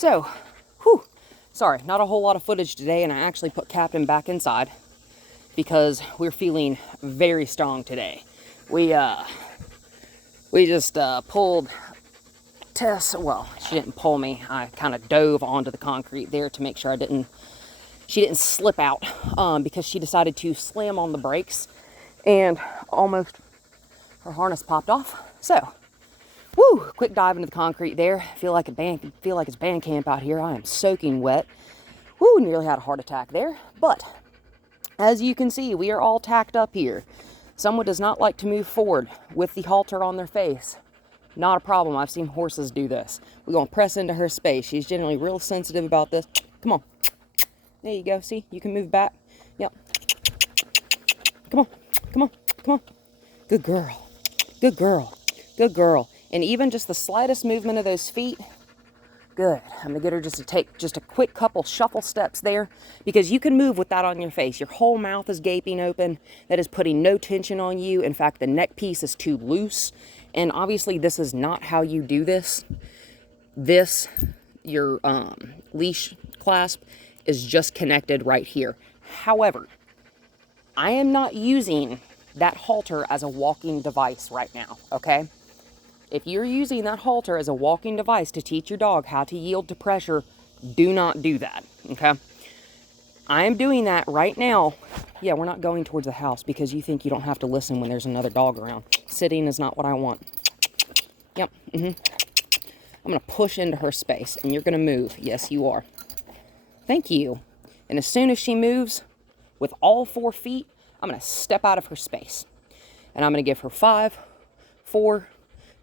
So, whew, sorry, not a whole lot of footage today, and I actually put Captain back inside because we're feeling very strong today. We just pulled Tess. Well, she didn't pull me. I kind of dove onto the concrete there to make sure she didn't slip out, because she decided to slam on the brakes and almost her harness popped off. So, woo, quick dive into the concrete there. Feel like it's band camp out here. I am soaking wet. Woo, nearly had a heart attack there. But as you can see, we are all tacked up here. Someone does not like to move forward with the halter on their face. Not a problem. I've seen horses do this. We're going to press into her space. She's generally real sensitive about this. Come on. There you go. See? You can move back. Yep. Come on. Come on. Come on. Good girl. Good girl. Good girl. And even just the slightest movement of those feet. Good. I'm going to get her just to take just a quick couple shuffle steps there, because you can move with that on your face. Your whole mouth is gaping open. That is putting no tension on you. In fact, the neck piece is too loose. And obviously this is not how you do this. Your leash clasp is just connected right here. However, I am not using that halter as a walking device right now, okay? If you're using that halter as a walking device to teach your dog how to yield to pressure, do not do that, okay? I am doing that right now. Yeah, we're not going towards the house because you think you don't have to listen when there's another dog around. Sitting is not what I want. Yep, I'm going to push into her space, and you're going to move. Yes, you are. Thank you. And as soon as she moves with all 4 feet, I'm going to step out of her space. And I'm going to give her 5, 4,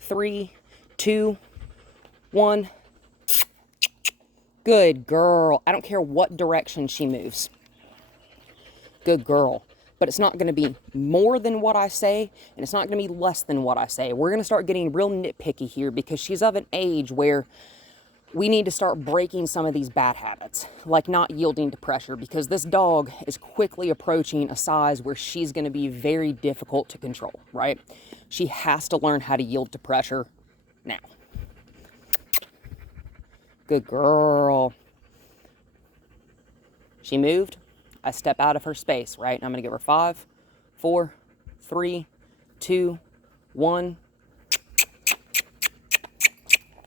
3, 2, 1. Good girl. I don't care what direction she moves. Good girl. But it's not going to be more than what I say, and it's not going to be less than what I say. We're going to start getting real nitpicky here because she's of an age where we need to start breaking some of these bad habits, like not yielding to pressure, because this dog is quickly approaching a size where she's going to be very difficult to control, right? She has to learn how to yield to pressure now. Good girl. She moved. I step out of her space, right? And I'm going to give her 5, 4, 3, 2, 1.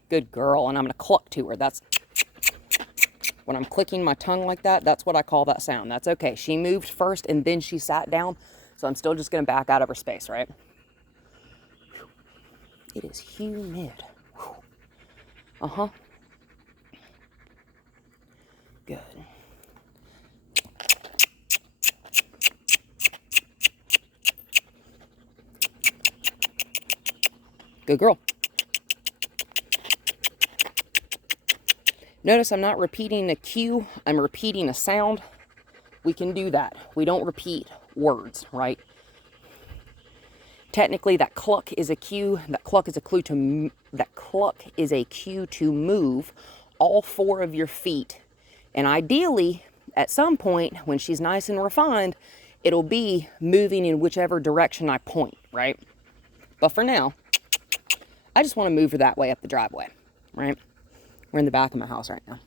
Good girl. And I'm going to cluck to her. That's when I'm clicking my tongue like that. That's what I call that sound. That's okay. She moved first and then she sat down. So I'm still just going to back out of her space, right? It is humid. Uh-huh. Good. Good girl. Notice I'm not repeating a cue. I'm repeating a sound. We can do that. We don't repeat words, right? Technically, that cluck is a cue. That cluck is a clue to. That cluck is a cue to move all 4 of your feet. And ideally, at some point, when she's nice and refined, it'll be moving in whichever direction I point, right? But for now, I just want to move her that way up the driveway, right? We're in the back of my house right now.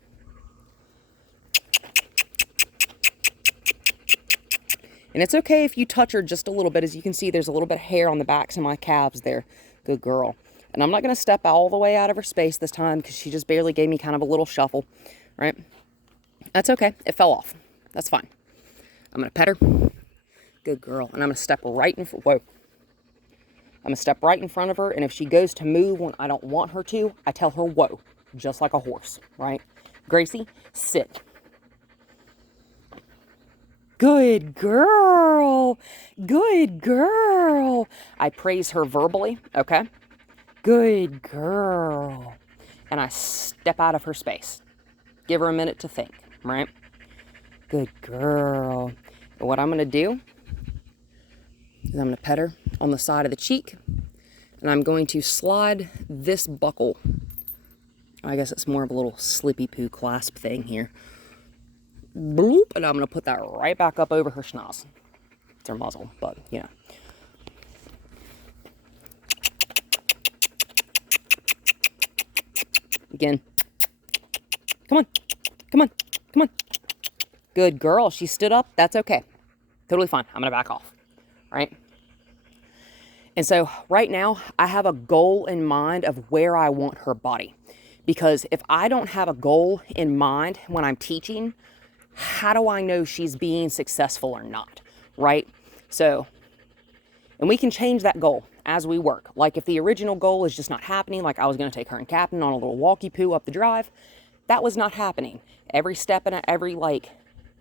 And it's okay if you touch her just a little bit. As you can see, there's a little bit of hair on the backs of my calves there. Good girl. And I'm not going to step all the way out of her space this time because she just barely gave me kind of a little shuffle, right? That's okay. It fell off. That's fine. I'm going to pet her. Good girl. And I'm going to step right in front. Whoa. I'm going to step right in front of her. And if she goes to move when I don't want her to, I tell her, whoa, just like a horse, right? Gracie, sit. Good girl. Good girl. I praise her verbally, okay? Good girl. And I step out of her space. Give her a minute to think, right? Good girl. And what I'm going to do is I'm going to pet her on the side of the cheek. And I'm going to slide this buckle. I guess it's more of a little slippy poo clasp thing here. Bloop, and I'm going to put that right back up over her schnoz. It's her muzzle, but, you know. Again. Come on. Come on. Come on. Good girl. She stood up. That's okay. Totally fine. I'm going to back off. Right? And so right now, I have a goal in mind of where I want her body. Because if I don't have a goal in mind when I'm teaching, how do I know she's being successful or not? Right? So, and we can change that goal as we work. Like if the original goal is just not happening, like I was going to take her and Captain on a little walkie poo up the drive, that was not happening. Every step and every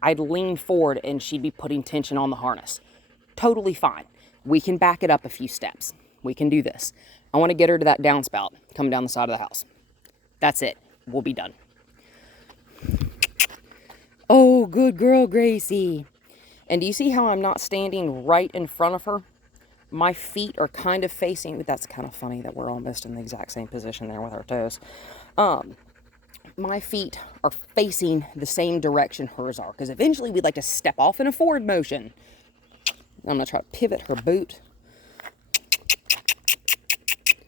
I'd lean forward and she'd be putting tension on the harness. Totally fine. We can back it up a few steps. We can do this. I want to get her to that downspout coming down the side of the house. That's it. We'll be done. Oh, good girl, Gracie. And do you see how I'm not standing right in front of her? My feet are kind of facing, that's kind of funny that we're almost in the exact same position there with our toes. My feet are facing the same direction hers are, because eventually we'd like to step off in a forward motion. I'm going to try to pivot her boot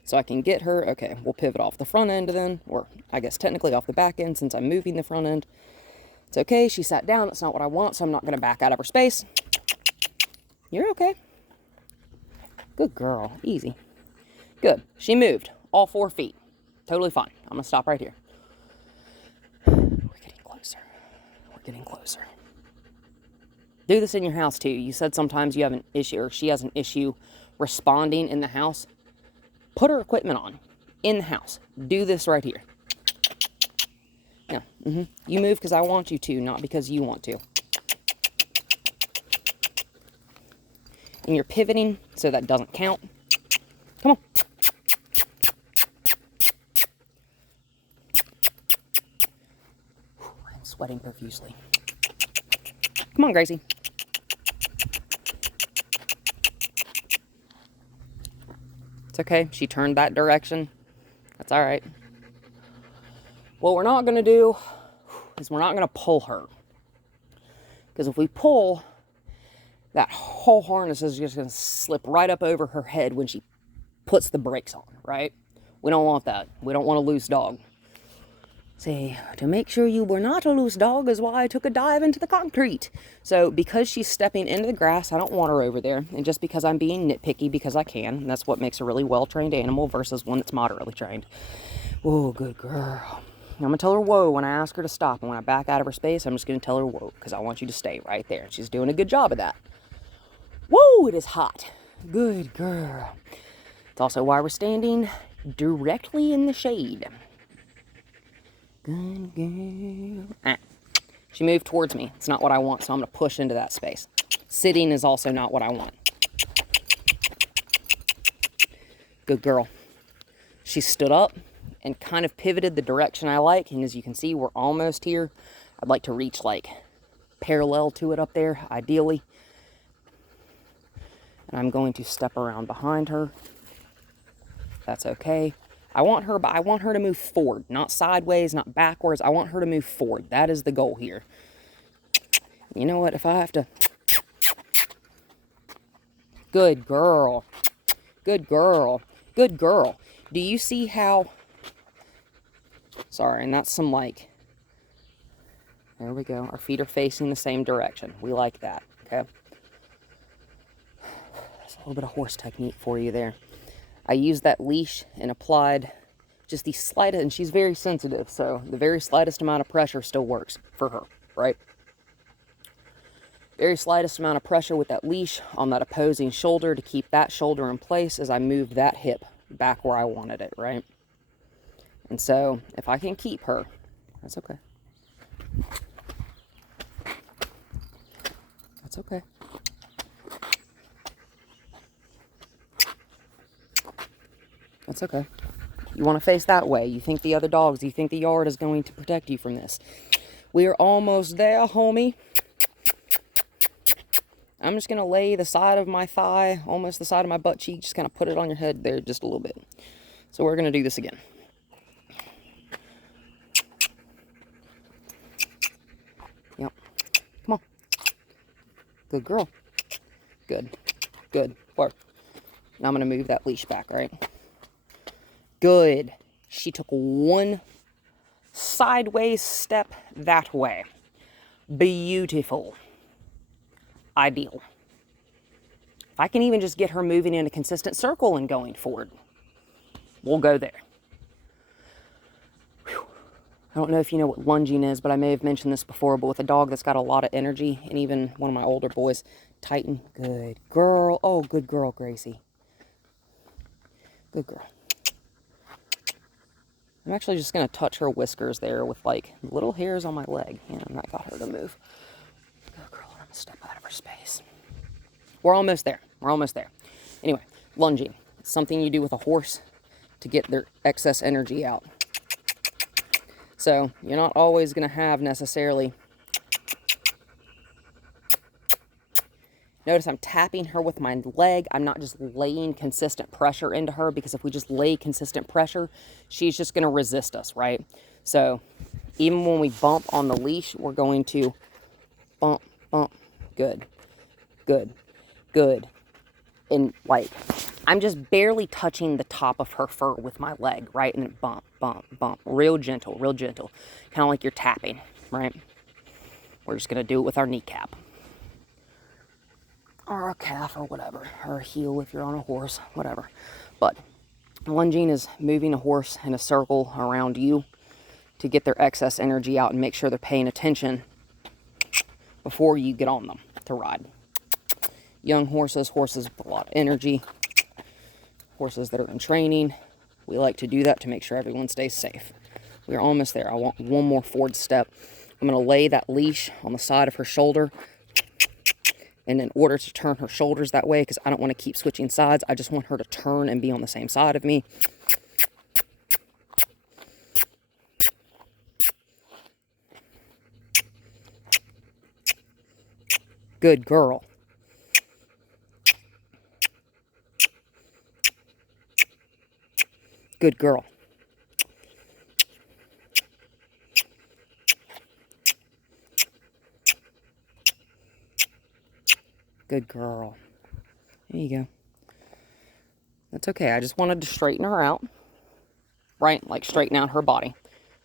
so I can get her. Okay, we'll pivot off the front end then, or I guess technically off the back end since I'm moving the front end. It's okay, she sat down, that's not what I want, so I'm not going to back out of her space. You're okay. Good girl, easy. Good, she moved, all 4 feet. Totally fine, I'm going to stop right here. We're getting closer, we're getting closer. Do this in your house too. You said sometimes you have an issue, or she has an issue responding in the house. Put her equipment on in the house. Do this right here. Yeah, You move because I want you to, not because you want to. And you're pivoting, so that doesn't count. Come on. I'm sweating profusely. Come on, Gracie. It's okay. She turned that direction. That's all right. What we're not going to do is we're not going to pull her. Because if we pull, that whole harness is just going to slip right up over her head when she puts the brakes on, right? We don't want that. We don't want a loose dog. See, to make sure you were not a loose dog is why I took a dive into the concrete. So because she's stepping into the grass, I don't want her over there. And just because I'm being nitpicky because I can, and that's what makes a really well-trained animal versus one that's moderately trained. Oh, good girl. I'm going to tell her whoa when I ask her to stop. And when I back out of her space, I'm just going to tell her whoa because I want you to stay right there. She's doing a good job of that. Whoa, it is hot. Good girl. It's also why we're standing directly in the shade. Good girl. She moved towards me. It's not what I want, so I'm going to push into that space. Sitting is also not what I want. Good girl. She stood up and kind of pivoted the direction I like, and as you can see, we're almost here. I'd like to reach parallel to it up there, ideally. And I'm going to step around behind her. That's okay. I want her to move forward, not sideways, not backwards. I want her to move forward. That is the goal here. You know what? If I have to... Good girl. Good girl. Good girl. Do you see how... Sorry, and that's some There we go. Our feet are facing the same direction. We like that, okay? That's a little bit of horse technique for you there. I used that leash and applied just the slightest, and she's very sensitive, so the very slightest amount of pressure still works for her, right? Very slightest amount of pressure with that leash on that opposing shoulder to keep that shoulder in place as I move that hip back where I wanted it, right? And so, if I can keep her, that's okay. That's okay. That's okay. You want to face that way. You think the other dogs, you think the yard is going to protect you from this. We are almost there, homie. I'm just going to lay the side of my thigh, almost the side of my butt cheek, just kind of put it on your head there just a little bit. So we're going to do this again. Yep. Come on. Good girl. Good. Good. Work. Now I'm going to move that leash back, right? Good. She took one sideways step that way. Beautiful. Ideal. If I can even just get her moving in a consistent circle and going forward, we'll go there. Whew. I don't know if you know what lunging is, but I may have mentioned this before, but with a dog that's got a lot of energy, and even one of my older boys, Titan, good girl. Oh, good girl, Gracie. Good girl. I'm actually just going to touch her whiskers there with like little hairs on my leg. And that got her to move. Good girl, I'm going to step out of her space. We're almost there. We're almost there. Anyway, lunging. It's something you do with a horse to get their excess energy out. So you're not always going to have necessarily... Notice I'm tapping her with my leg. I'm not just laying consistent pressure into her, because if we just lay consistent pressure, she's just going to resist us, right? So even when we bump on the leash, we're going to bump, bump. Good, good, good. And like, I'm just barely touching the top of her fur with my leg, right? And bump, bump, bump. Real gentle, real gentle. Kind of like you're tapping, right? We're just going to do it with our kneecap. Or a calf, or whatever, or a heel if you're on a horse, whatever. But lunging is moving a horse in a circle around you to get their excess energy out and make sure they're paying attention before you get on them to ride. Young horses, horses with a lot of energy, horses that are in training, we like to do that to make sure everyone stays safe. We're almost there. I want one more forward step. I'm going to lay that leash on the side of her shoulder. And in order to turn her shoulders that way, because I don't want to keep switching sides, I just want her to turn and be on the same side of me. Good girl. Good girl. Good girl. There you go. That's okay. I just wanted to straighten her out. Right? Like straighten out her body.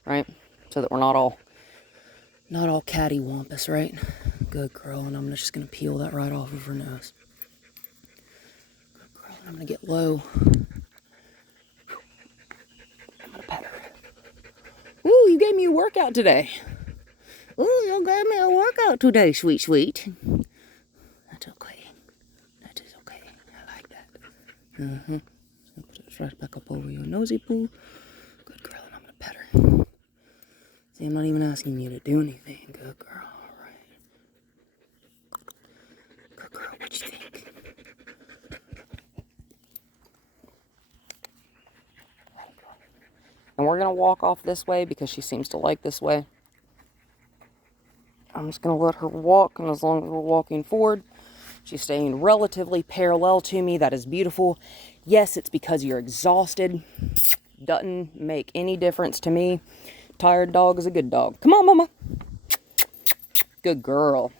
Right? So that we're not all cattywampus, right? Good girl. And I'm just going to peel that right off of her nose. Good girl. And I'm going to get low. I'm going to pet her. Ooh, you gave me a workout today. Ooh, you gave me a workout today, sweet, sweet. That's okay. That is okay. I like that. So put it right back up over your nosy poo. Good girl, and I'm going to pet her. See, I'm not even asking you to do anything. Good girl, all right. Good girl, what you think? And we're going to walk off this way because she seems to like this way. I'm just going to let her walk, and as long as we're walking forward, she's staying relatively parallel to me. That is beautiful. Yes, it's because you're exhausted. Doesn't make any difference to me. Tired dog is a good dog. Come on, mama. Good girl.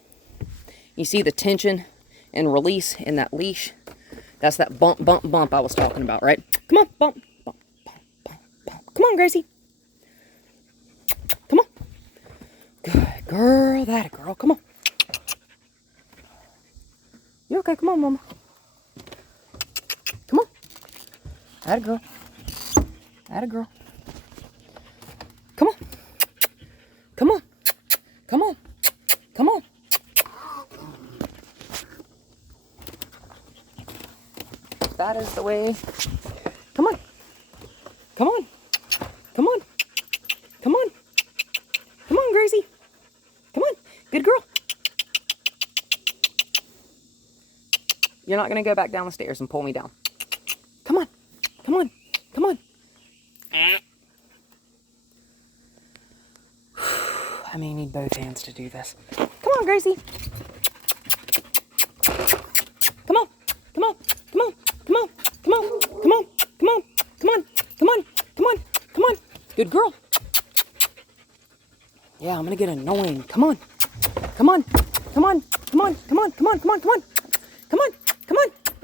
You see the tension and release in that leash? That's that bump, bump, bump I was talking about, right? Come on, bump, bump, bump, bump, bump. Come on, Gracie. Come on. Good girl, that a girl. Come on. You okay? Come on, mama. Come on. That a girl. That a girl. Come on. Come on. Come on. Come on. That is the way. Come on. Come on. Come on. Come on. Come on, Gracie. Come on. Good girl. You're not going to go back down the stairs and pull me down. Come on. Come on. Come on. I may need both hands to do this. Come on, Gracie. Come on. Come on. Come on. Come on. Come on. Come on. Come on. Come on. Come on. Come on. Come on. Good girl. Yeah, I'm going to get annoying. Come on. Come on. Come on. Come on. Come on. Come on. Come on. Come on. Come on. Come on.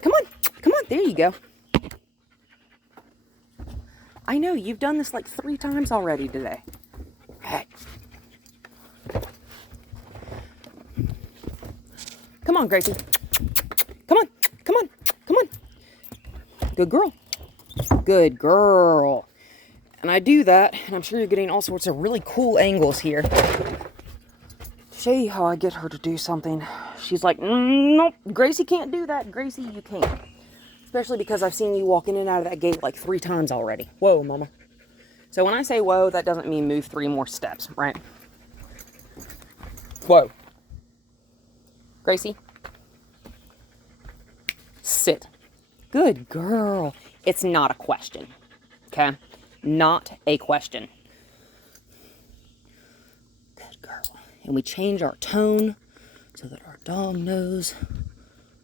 Come on. Come on. There you go. I know, you've done this like 3 times already today. Hey. Come on, Gracie. Come on. Come on. Come on. Good girl. Good girl. And I do that, and I'm sure you're getting all sorts of really cool angles here. Show you how I get her to do something. She's like, nope, Gracie can't do that. Gracie, you can't. Especially because I've seen you walk in and out of that gate like 3 times already. Whoa, mama. So when I say whoa, that doesn't mean move 3 more steps, right? Whoa. Gracie. Sit. Good girl. It's not a question. Okay? Not a question. Good girl. And we change our tone so that our dog knows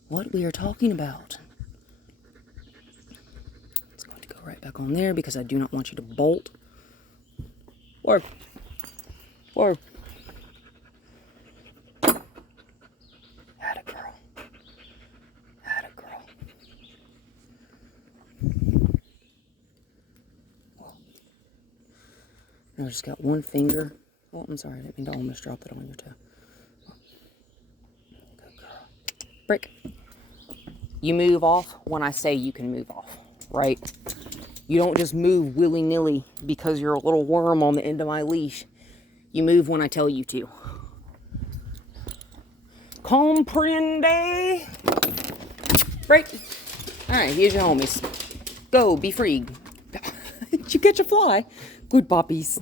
what we are talking about. It's going to go right back on there because I do not want you to bolt. Whoa. Whoa. Atta girl. Atta girl. Whoa. Now I just got one finger. Oh, I'm sorry. I didn't mean to almost drop that on your toe. Good girl. Brick. You move off when I say you can move off, right? You don't just move willy-nilly because you're a little worm on the end of my leash. You move when I tell you to. Comprende? Break. All right, here's your homies. Go, be free. Did you catch a fly? Good puppies.